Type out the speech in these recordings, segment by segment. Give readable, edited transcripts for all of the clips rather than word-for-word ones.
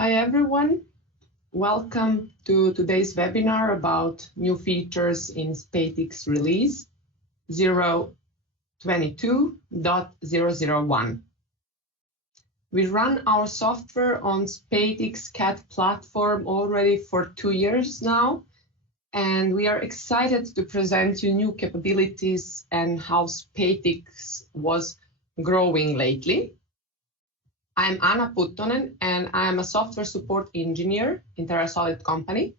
Hi everyone, welcome to today's webinar about new features in Spatix release 0.22.001. We run our software on Spatix CAD platform already for 2 years now, and we are excited to present you new capabilities and how Spatix was growing lately. I'm Anna Puttonen, and I'm a software support engineer in TerraSolid company.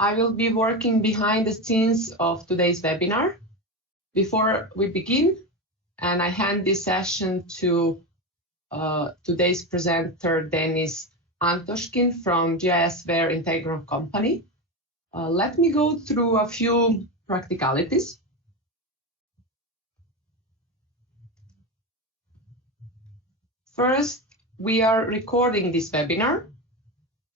I will be working behind the scenes of today's webinar. Before we begin, and I hand this session to today's presenter, Denis Antoshkin from GISware Integral company. Let me go through a few practicalities. First, we are recording this webinar,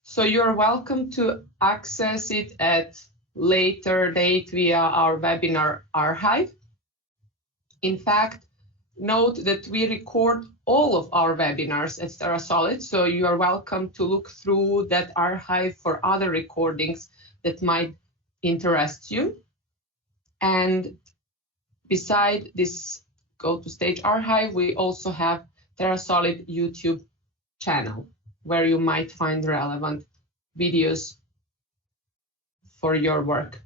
so you're welcome to access it at later date via our webinar archive. In fact, note that we record all of our webinars at TerraSolid, so you are welcome to look through that archive for other recordings that might interest you. And beside this Go to Stage archive, we also have TerraSolid YouTube channel, where you might find relevant videos for your work.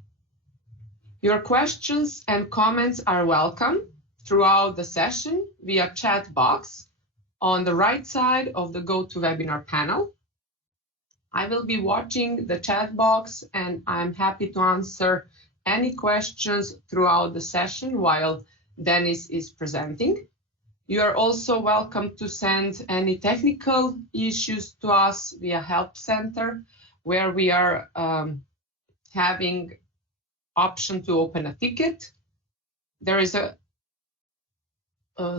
Your questions and comments are welcome throughout the session via chat box on the right side of the GoToWebinar panel. I will be watching the chat box, and I'm happy to answer any questions throughout the session while Denis is presenting. You are also welcome to send any technical issues to us via Help Center, where we are having option to open a ticket. There is a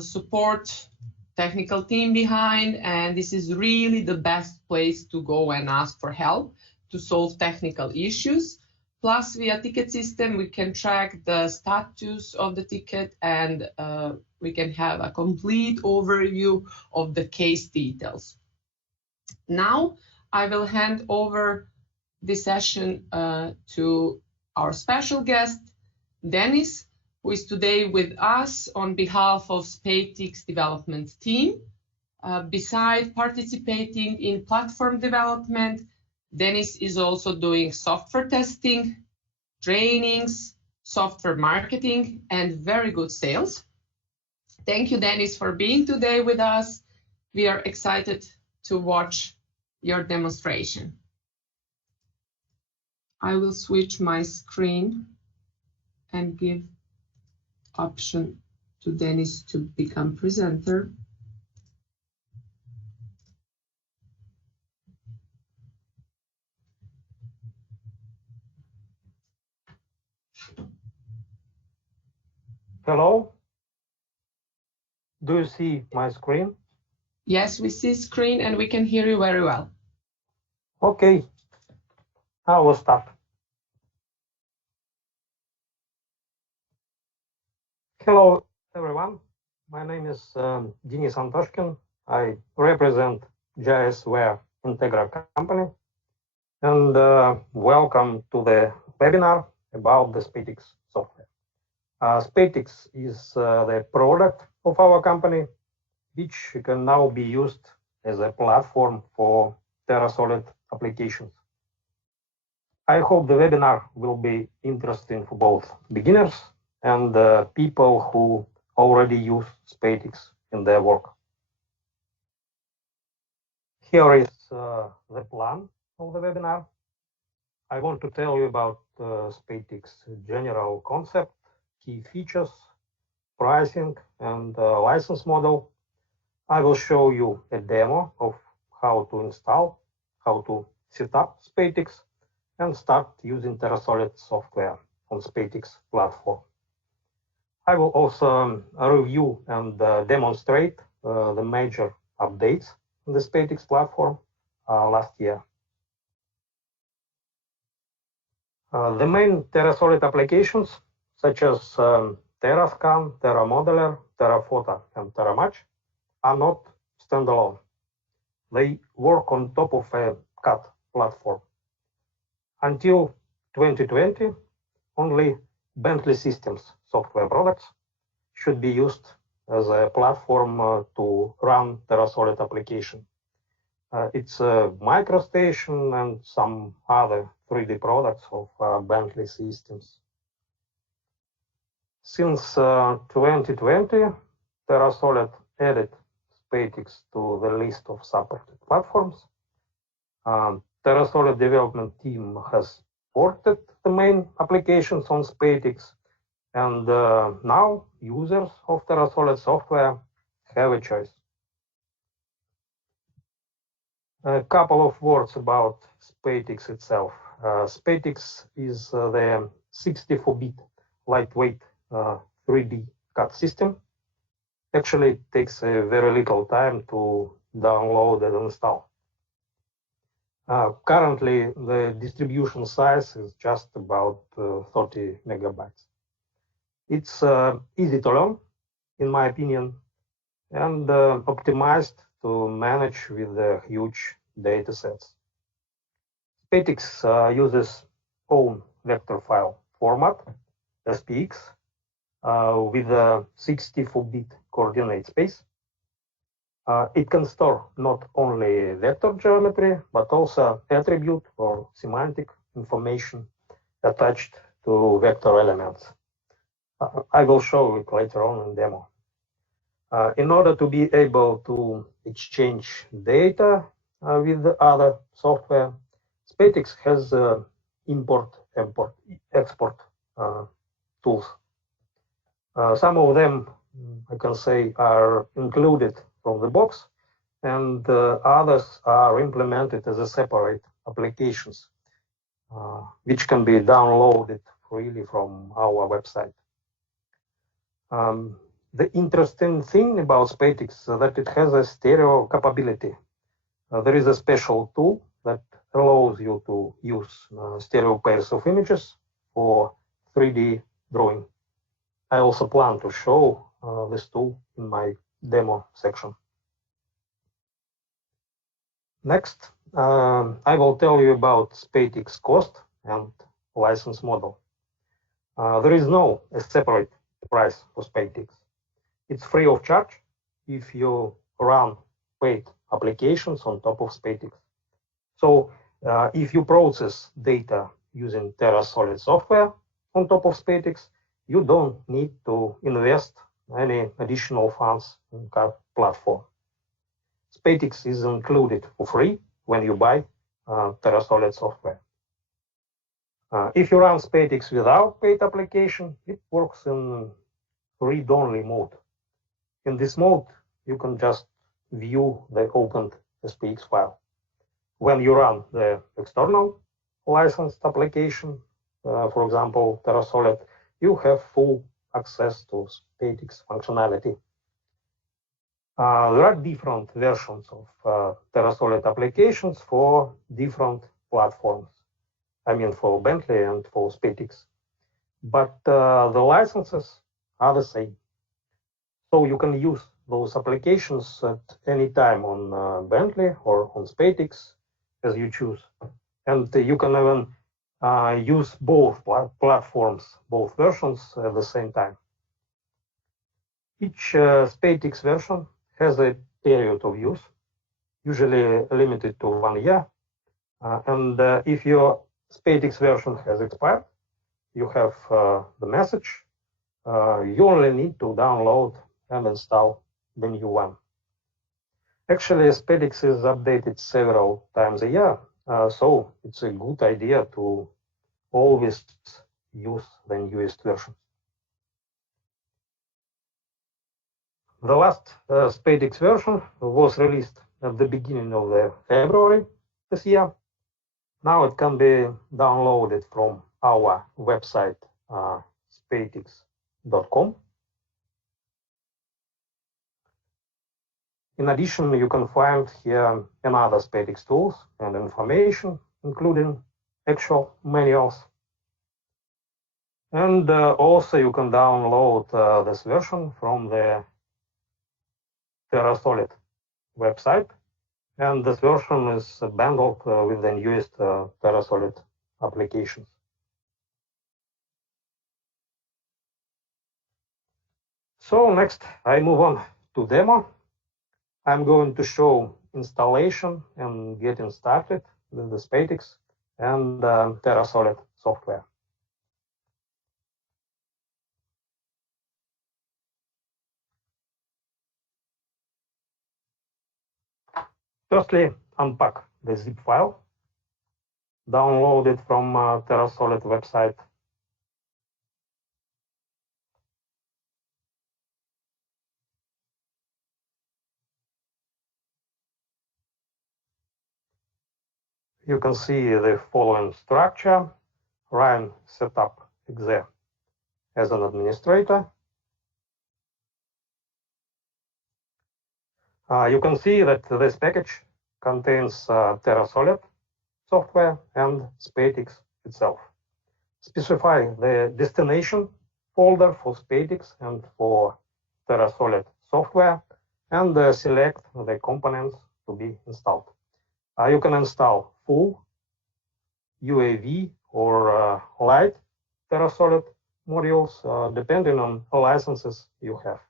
support technical team behind, and this is really the best place to go and ask for help to solve technical issues. Plus, via ticket system, we can track the status of the ticket, and we can have a complete overview of the case details. Now, I will hand over this session to our special guest, Denis, who is today with us on behalf of Spatix development team. Besides participating in platform development, Denis is also doing software testing, trainings, software marketing, and very good sales. Thank you, Denis, for being today with us. We are excited to watch your demonstration. I will switch my screen and give option to Denis to become presenter. Hello, do you see my screen? Yes, we see screen and we can hear you very well. Okay, I will start. Hello, everyone. My name is Denis Antoshkin. I represent GISware Integral company, and welcome to the webinar about the Spatix software. Spatix is the product of our company, which can now be used as a platform for TerraSolid applications. I hope the webinar will be interesting for both beginners and people who already use Spatix in their work. Here is the plan of the webinar. I want to tell you about Spatix general concept, key features, pricing, and license model. I will show you a demo of how to install, how to set up Spatix, and start using TerraSolid software on Spatix platform. I will also review and demonstrate the major updates on the Spatix platform last year. The main TerraSolid applications, such as TerraScan, TerraModeler, TerraPhoto, and TerraMatch, are not standalone. they work on top of a CAD platform. Until 2020, only Bentley Systems software products should be used as a platform to run TerraSolid application. It's a MicroStation and some other 3D products of Bentley Systems. Since 2020, TerraSolid added Spatix to the list of supported platforms. TerraSolid development team has ported the main applications on Spatix, and now users of TerraSolid software have a choice. A couple of words about Spatix itself. Spatix is the 64-bit lightweight 3D CAD system. Actually, it takes very little time to download and install. Currently, the distribution size is just about 30 megabytes. It's easy to learn, in my opinion, and optimized to manage with huge data sets. Spatix uses own vector file format, SPX, with a 64-bit coordinate space. It can store not only vector geometry, but also attribute or semantic information attached to vector elements. I will show it later on in demo. In order to be able to exchange data with other software, Spatix has import, export tools. Some of them, I can say, are included from the box, and others are implemented as a separate applications, which can be downloaded freely from our website. The interesting thing about Spatix is that it has a stereo capability. There is a special tool that allows you to use stereo pairs of images for 3D drawing. I also plan to show this tool in my demo section. Next, I will tell you about Spatix cost and license model. There is no separate price for Spatix. It's free of charge if you run paid applications on top of Spatix. So if you process data using TerraSolid software on top of Spatix, you don't need to invest any additional funds in CAD platform. Spatix is included for free when you buy TerraSolid software. If you run Spatix without paid application, it works in read-only mode. In this mode, you can just view the opened SPX file. When you run the external licensed application, for example, TerraSolid, you have full access to Spatix functionality. There are different versions of TerraSolid applications for different platforms. I mean, for Bentley and for Spatix. But the licenses are the same. So you can use those applications at any time on Bentley or on Spatix, as you choose. And you can even use both platforms, both versions at the same time. Each Spatix version has a period of use, usually limited to 1 year. And if your Spatix version has expired, you have the message. You only need to download and install the new one. Actually, Spatix is updated several times a year, so it's a good idea to always use the newest version. The last Spatix version was released at the beginning of February this year. Now it can be downloaded from our website, spatix.com. In addition, you can find here another Spatix tools and information, including actual manuals. And also you can download this version from the TerraSolid website And this version is bundled with the newest TerraSolid applications. So next, I move on to demo. I'm going to show installation and getting started with the Spatix and TerraSolid software. Firstly, unpack the zip file, download it from TerraSolid website. You can see the following structure: run setup exe as an administrator. You can see that this package contains TerraSolid software and Spatix itself. Specify the destination folder for Spatix and for TerraSolid software, and select the components to be installed. You can install full UAV or light TerraSolid modules depending on the licenses you have.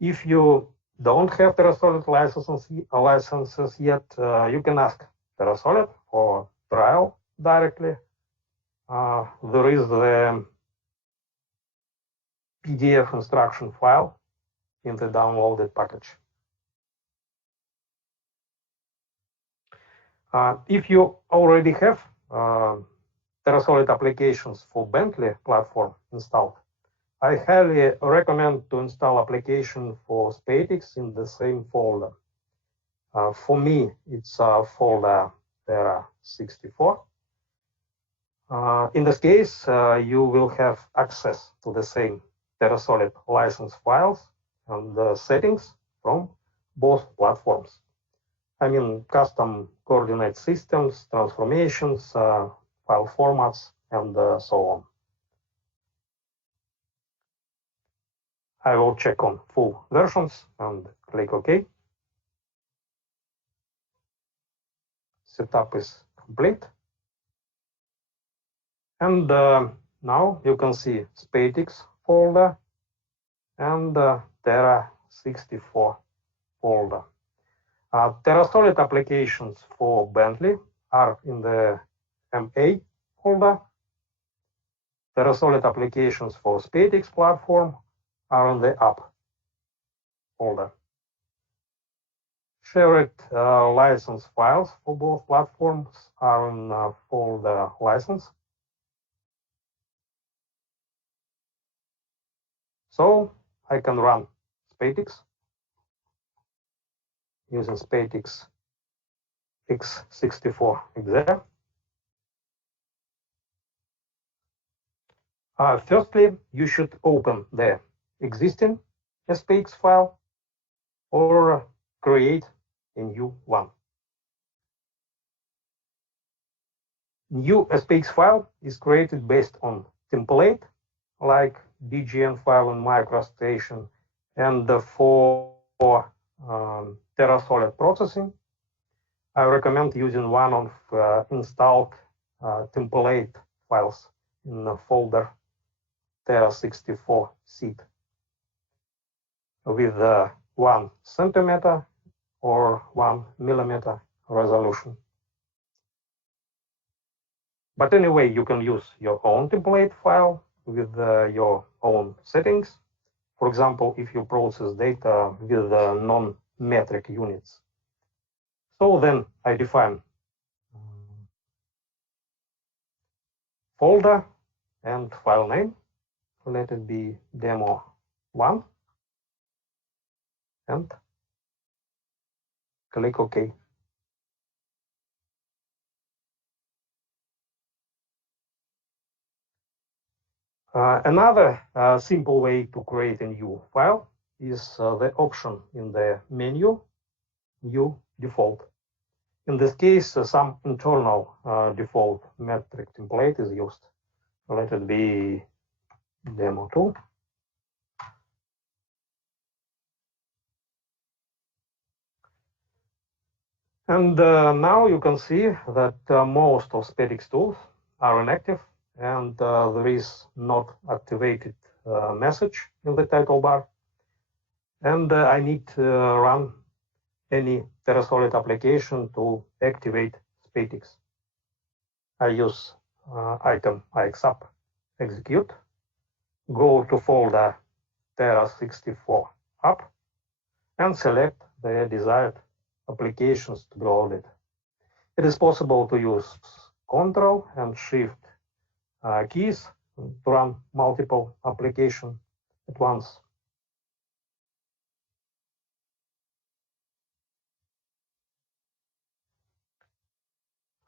If you don't have TerraSolid licenses yet, you can ask TerraSolid for trial directly. There is the PDF instruction file in the downloaded package. If you already have TerraSolid applications for Bentley platform installed, I highly recommend to install application for Spatix in the same folder. For me, it's folder Terra64. In this case, you will have access to the same TerraSolid license files and the settings from both platforms. I mean, custom coordinate systems, transformations, file formats, and so on. I will check on full versions and click OK. Setup is complete. And now you can see Spatix folder and Terra64 folder. TerraSolid applications for Bentley are in the MA folder. TerraSolid applications for Spatix platform are in the App folder. Shared license files for both platforms are in folder license. So I can run Spatix using Spatix x64 exe. Firstly, you should open the existing SPX file or create a new one. New SPX file is created based on template like DGN file in MicroStation, and for TerraSolid processing, I recommend using one of installed template files in the folder Terra64 seed with 1 centimeter or 1 millimeter resolution. But anyway, you can use your own template file with your own settings. For example, if you process data with non-metric units. So then I define folder and file name. Let it be demo1 and click OK. Another simple way to create a new file is the option in the menu, New Default. In this case, some internal default metric template is used. Let it be demo2. And now you can see that most of Spatix tools are inactive, and there is not activated message in the title bar. And I need to run any TerraSolid application to activate Spatix. I use item ixup execute, go to folder Terra64 app, and select the desired applications to be loaded. It is possible to use Ctrl and Shift keys to run multiple applications at once.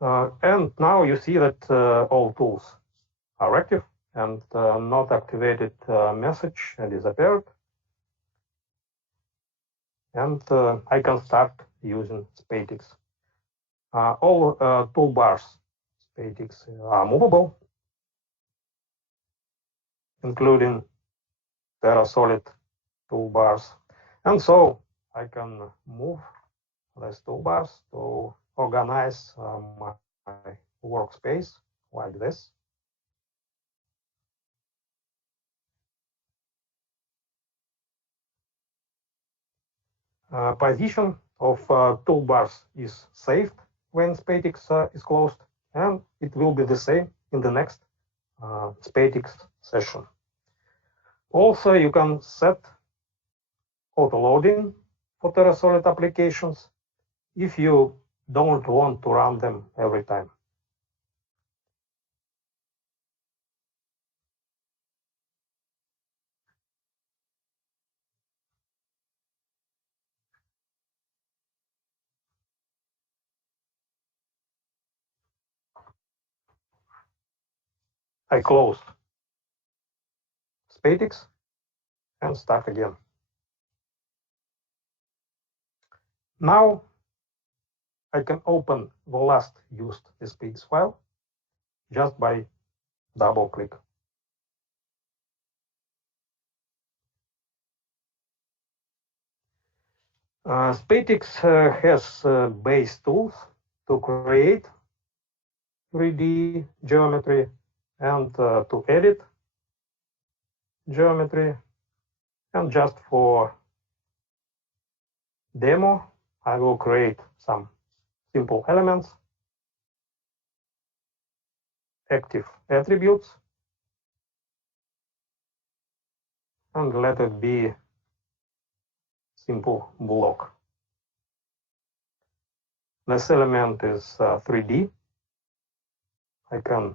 And now you see that all tools are active and not activated message disappeared. And I can start using Spatix. All toolbars Spatix are movable, including TerraSolid toolbars. And so I can move these toolbars to organize my workspace like this. Position of toolbars is saved when Spatix is closed, and it will be the same in the next Spatix session. Also, you can set auto-loading for TerraSolid applications if you don't want to run them every time. I close Spatix and start again. Now I can open the last used Spatix file just by double click. Spatix has base tools to create 3D geometry and to edit geometry. And just for demo, I will create some simple elements, active attributes, and let it be simple block. This element is 3D. I can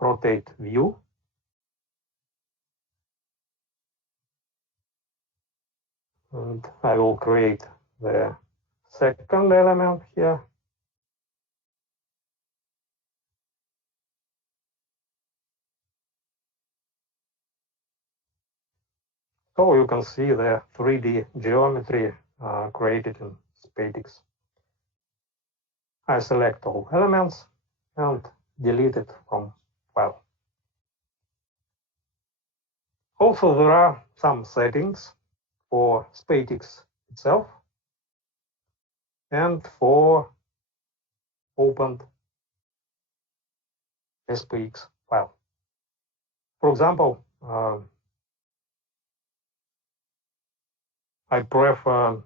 rotate view. And I will create the second element here. So you can see the 3D geometry created in Spatix. I select all elements and delete it from file. Also, there are some settings for Spatix itself and for opened SPX file. For example, I prefer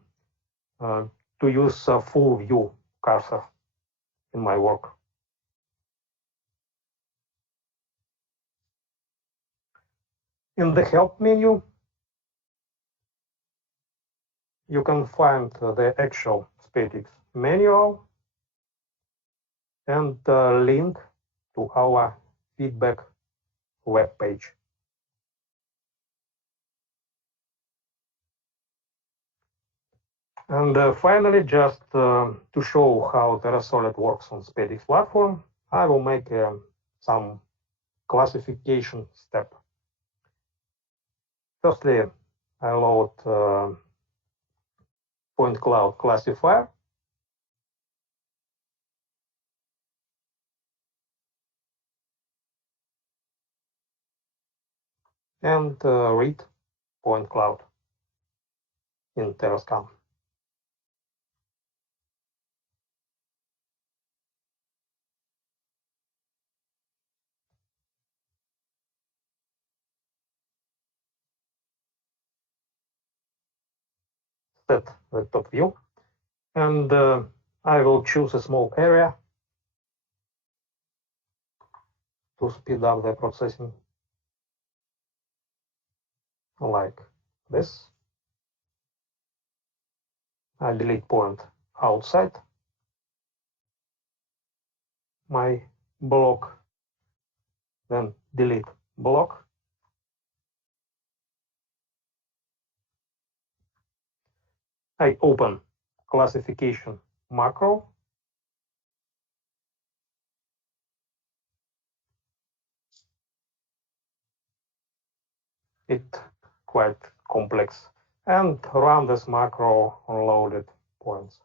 to use a full view cursor in my work. In the help menu, you can find the actual Spatix manual and link to our feedback web page. And finally, just to show how TerraSolid works on Spatix platform, I will make some classification step. Firstly, I load point cloud classifier. And read point cloud in TerraScan. set the top view, and I will choose a small area to speed up the processing, like this. I delete point outside my block, then delete block. I open classification macro. It's quite complex, and run this macro on loaded points.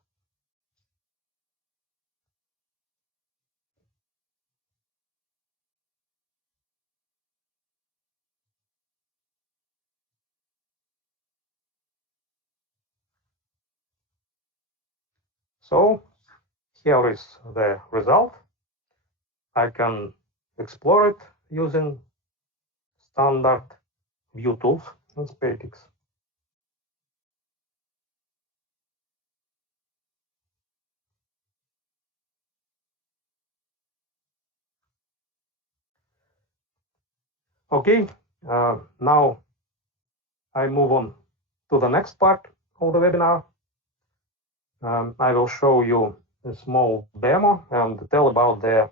So here is the result. I can explore it using standard view tools in Spatix. Okay, now I move on to the next part of the webinar. I will show you a small demo and tell about the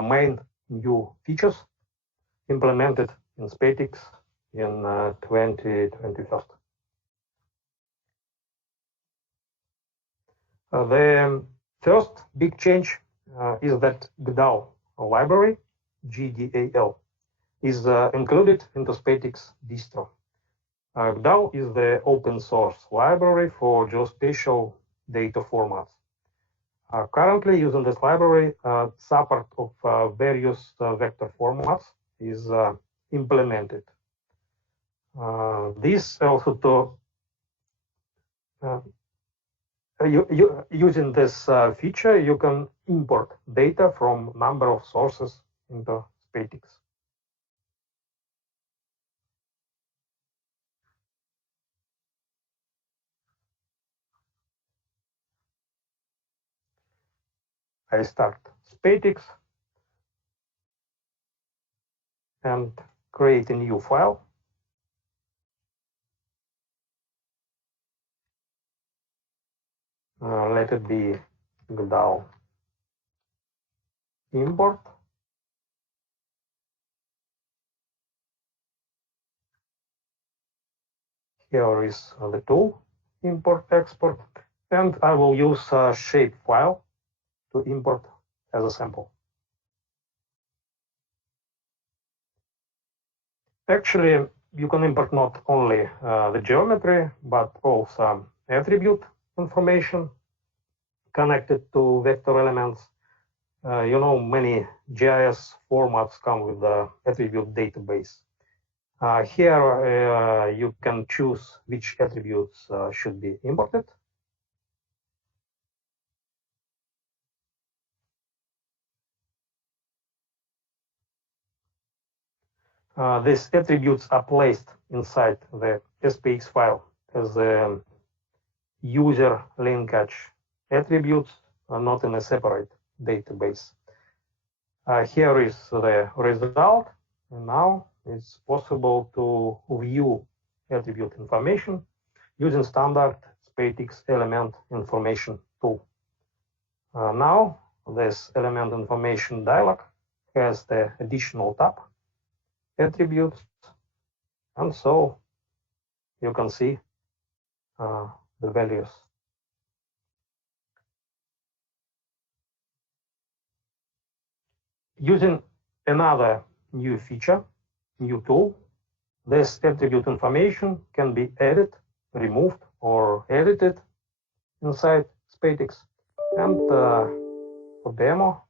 main new features implemented in Spatix in 2021. The first big change is that GDAL library, GDAL, is included into Spatix distro. GDAL is the open source library for geospatial data formats. Currently, using this library, support of various vector formats is implemented. This also using this feature, you can import data from number of sources into Spatix. I start Spatix and create a new file. Let it be GDAL import. Here is the tool, import export, and I will use a shape file to import as a sample. Actually, you can import not only the geometry, but also attribute information connected to vector elements. You know, many GIS formats come with the attribute database. Here you can choose which attributes should be imported. These attributes are placed inside the SPX file as a user linkage attributes, not in a separate database. Here is the result. And now it's possible to view attribute information using standard Spatix element information tool. Now this element information dialog has the additional tab, attributes, and so you can see the values. Using another new feature, new tool, this attribute information can be added, removed, or edited inside Spatix. And for demo,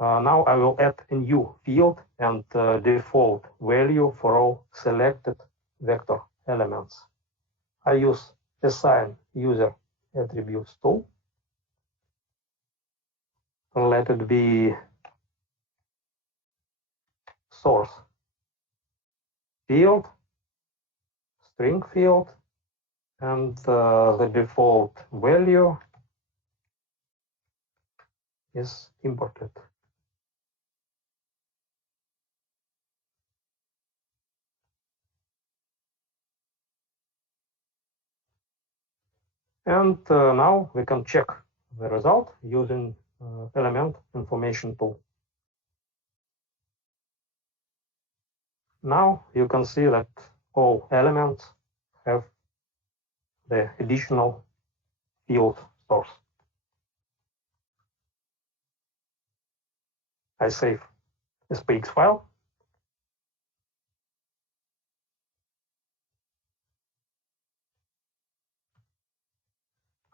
now I will add a new field and default value for all selected vector elements. I use assign user attributes tool. Let it be source field, string field, and the default value is imported. And now we can check the result using element information tool. Now you can see that all elements have the additional field source. I save Spatix file.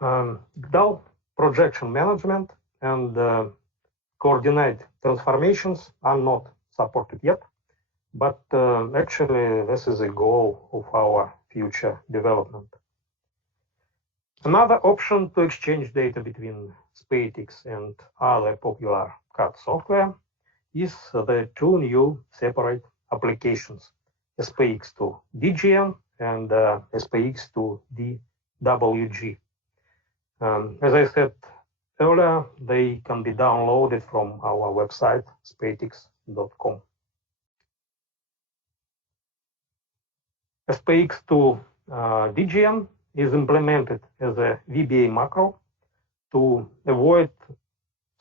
GDAL projection management and coordinate transformations are not supported yet, but actually this is a goal of our future development. Another option to exchange data between Spatix and other popular CAD software is the two new separate applications, SPX to DGN and SPX to DWG. As I said earlier, they can be downloaded from our website, spatix.com. SPX to DGN is implemented as a VBA macro to avoid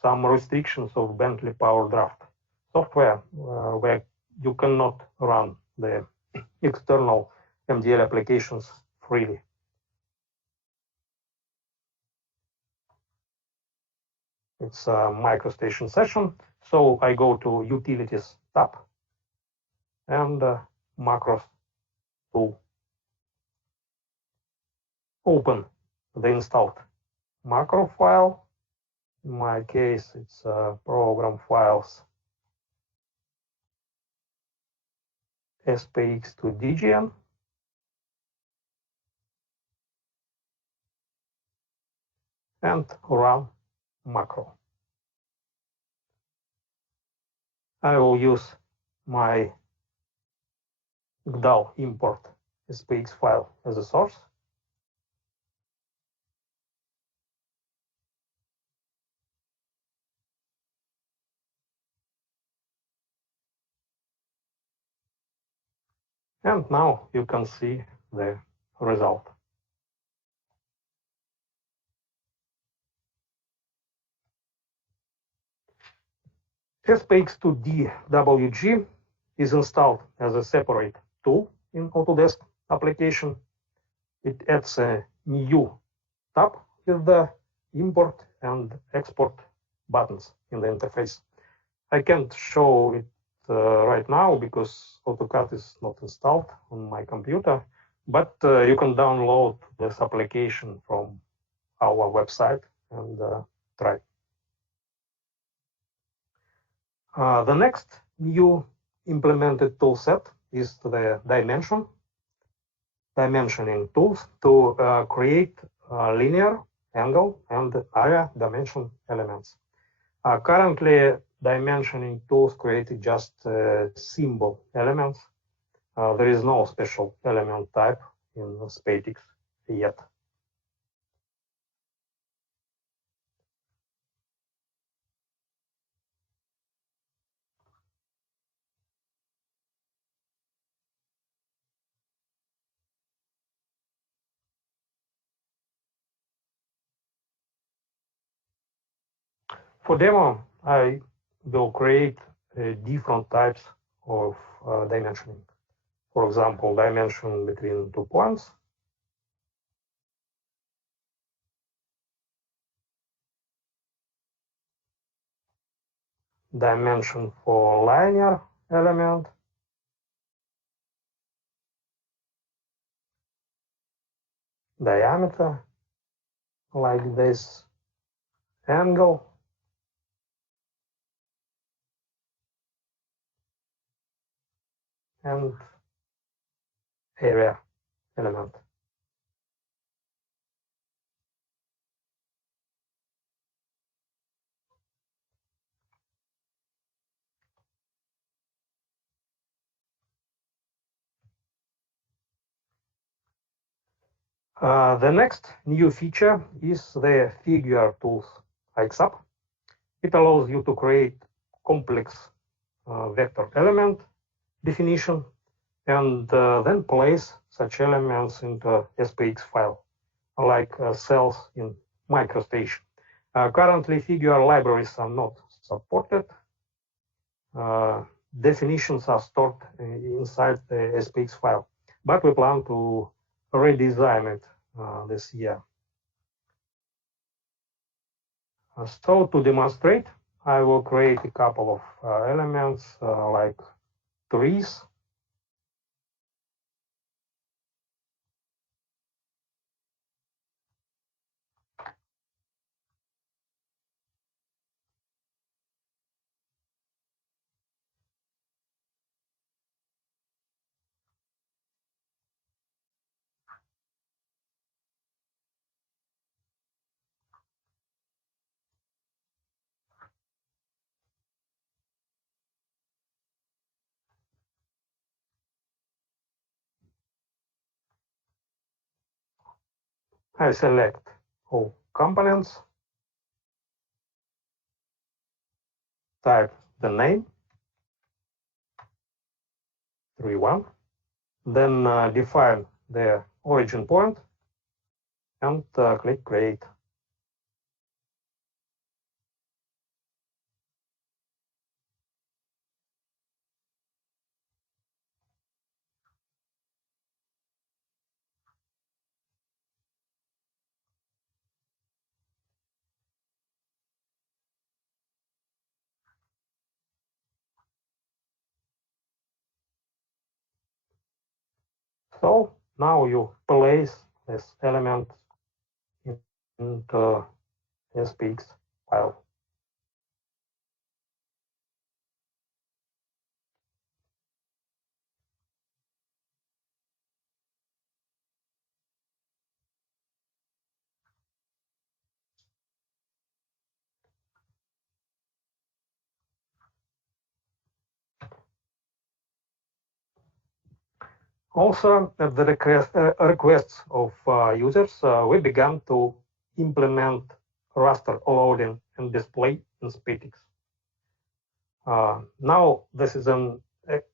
some restrictions of Bentley PowerDraft software where you cannot run the external MDL applications freely. It's a MicroStation session, so I go to Utilities tab and Macros tool. Open the installed macro file. In my case, it's program files SPX to DGN. And run macro. I will use my GDAL import SPX file as a source. And now you can see the result. SPX to DWG is installed as a separate tool in Autodesk application. It adds a new tab with the import and export buttons in the interface. I can't show it right now because AutoCAD is not installed on my computer, but you can download this application from our website and try. The next new implemented toolset is the dimensioning tools to create linear, angle, and area dimension elements. Currently, dimensioning tools create just symbol elements. There is no special element type in Spatix yet. For demo, I will create different types of dimensioning. For example, dimension between 2 points, dimension for linear element, diameter like this, angle, and area element. The next new feature is the figure tools XUp. It allows you to create complex vector element definition and then place such elements into SPX file, like cells in MicroStation. Currently, figure libraries are not supported. Definitions are stored inside the SPX file, but we plan to redesign it this year. So to demonstrate, I will create a couple of elements like trees. I select all components, type the name, tree1, then define the origin point and click create. So now you place this element into SPX file. Also, at the requests of users, we began to implement raster loading and display in Spatix. Now, this is an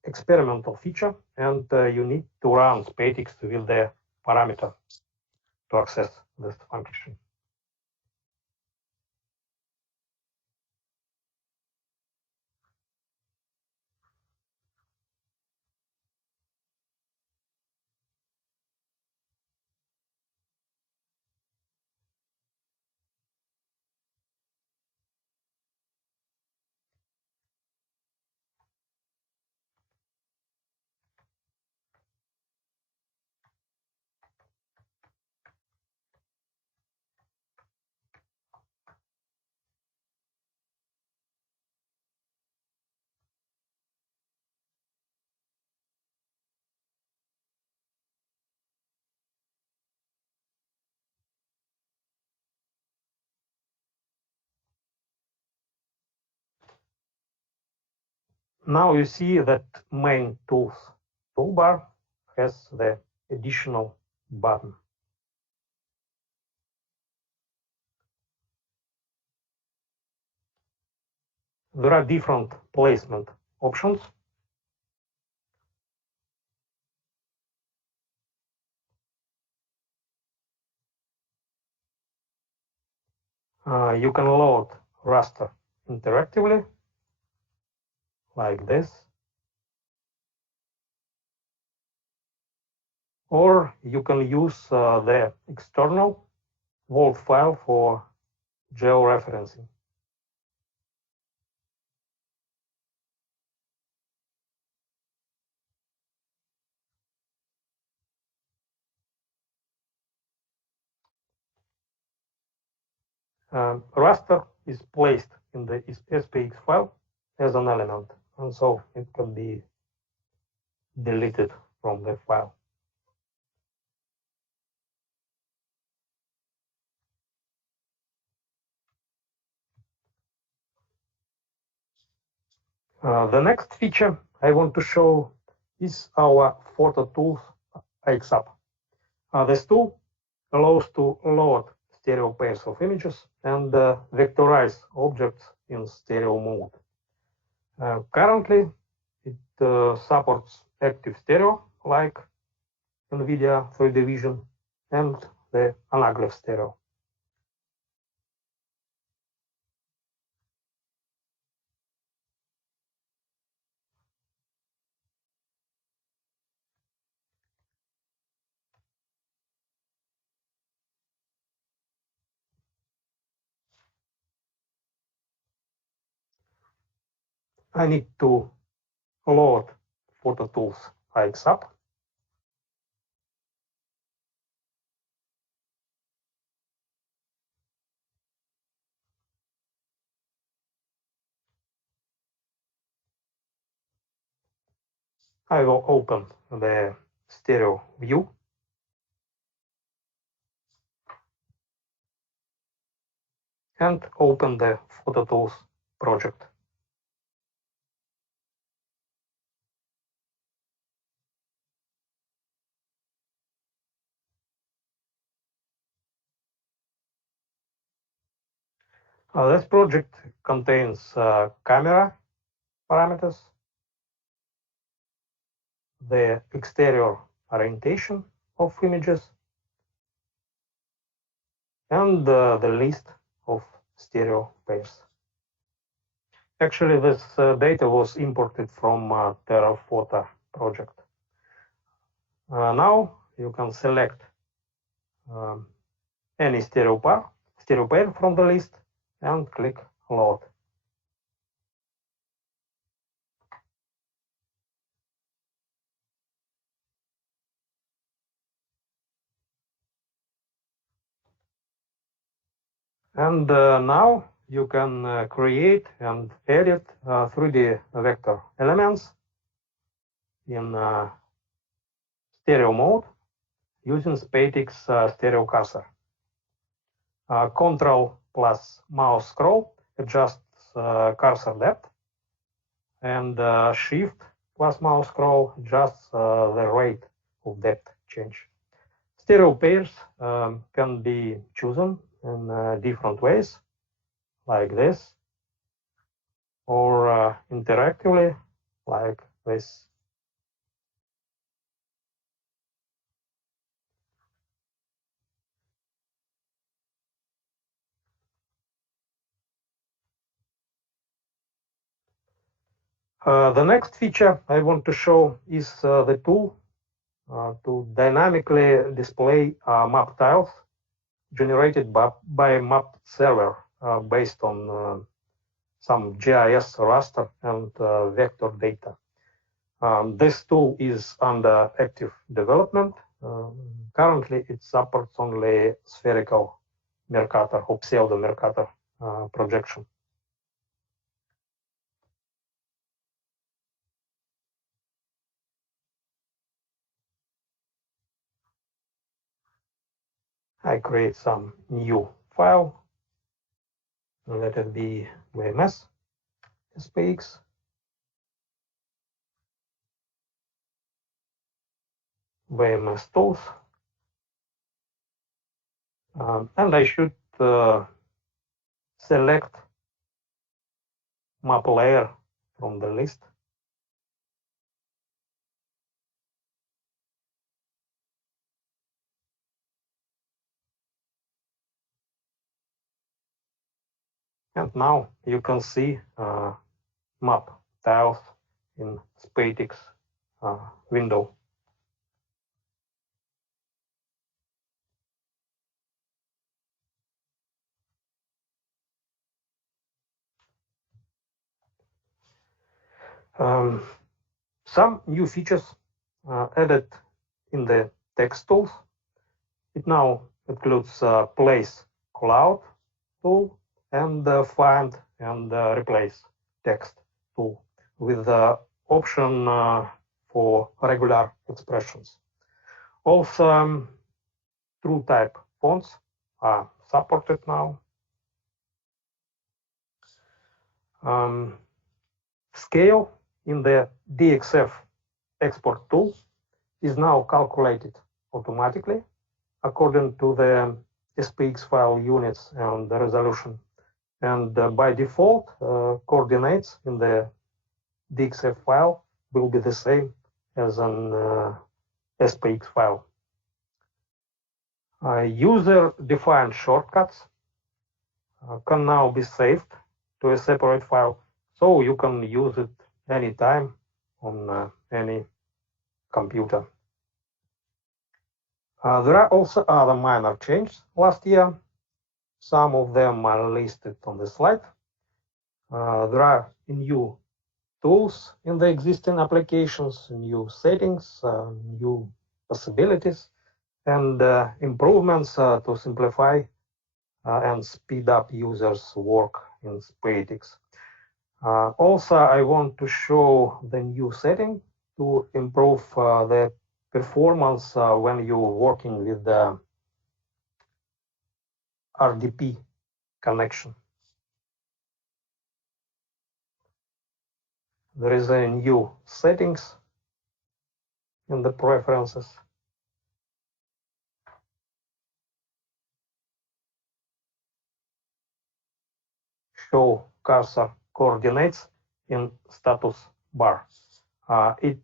experimental feature, and you need to run Spatix with the parameter to access this function. Now you see that main tools toolbar has the additional button. There are different placement options. You can load raster interactively, like this, or you can use the external vault file for georeferencing. Raster is placed in the SPX file as an element, and so it can be deleted from the file. The next feature I want to show is our photo tools XUp. This tool allows to load stereo pairs of images and vectorize objects in stereo mode. Currently, it supports active stereo like NVIDIA 3D Vision and the anaglyph stereo. I need to load Photo Tools IXApp. I will open the stereo view and open the Photo Tools project. This project contains camera parameters, the exterior orientation of images, and the list of stereo pairs. Actually, this data was imported from Terraforta project. Now you can select any stereo pair from the list and click load. And now you can create and edit 3D vector elements in stereo mode using Spatix stereo cursor. Control plus mouse scroll adjusts cursor depth, and Shift plus mouse scroll adjusts the rate of depth change. Stereo pairs can be chosen in different ways, like this, or interactively, like this. The next feature I want to show is the tool to dynamically display map tiles generated by map server based on some GIS raster and vector data. This tool is under active development. Currently, it supports only spherical Mercator or pseudo Mercator projection. I create some new file. Let it be VMS SPX. VMS tools. And I should select map layer from the list. And now you can see map tiles in Spatix window. Some new features added in the text tools. It now includes place cloud tool and find and replace text tool with the option for regular expressions. Also, true type fonts are supported now. Scale in the DXF export tool is now calculated automatically according to the SPX file units and the resolution. And by default, coordinates in the DXF file will be the same as an SPX file. User-defined shortcuts can now be saved to a separate file, so you can use it anytime on any computer. There are also other minor changes last year. Some of them are listed on the slide. There are new tools in the existing applications, new settings, new possibilities, and improvements to simplify and speed up users' work in Spatix. Also, I want to show the new setting to improve the performance when you're working with the RDP connection. There is a new settings in the preferences. Show cursor coordinates in status bar. It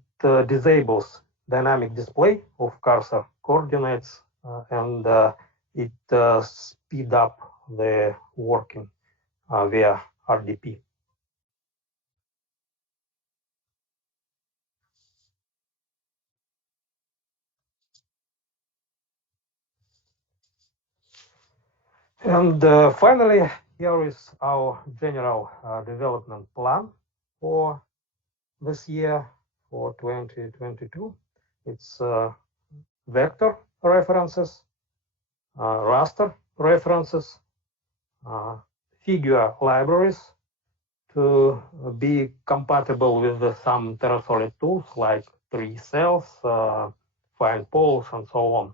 disables dynamic display of cursor coordinates and it speed up the working via RDP. And finally, here is our general development plan for this year, for 2022. It's vector references, raster references, figure libraries to be compatible with some TerraSolid tools like tree cells, find poles, and so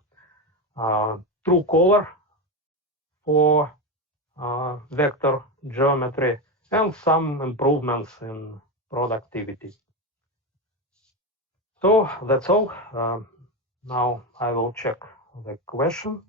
on. True color for vector geometry, and some improvements in productivity. So that's all. Now I will check the question.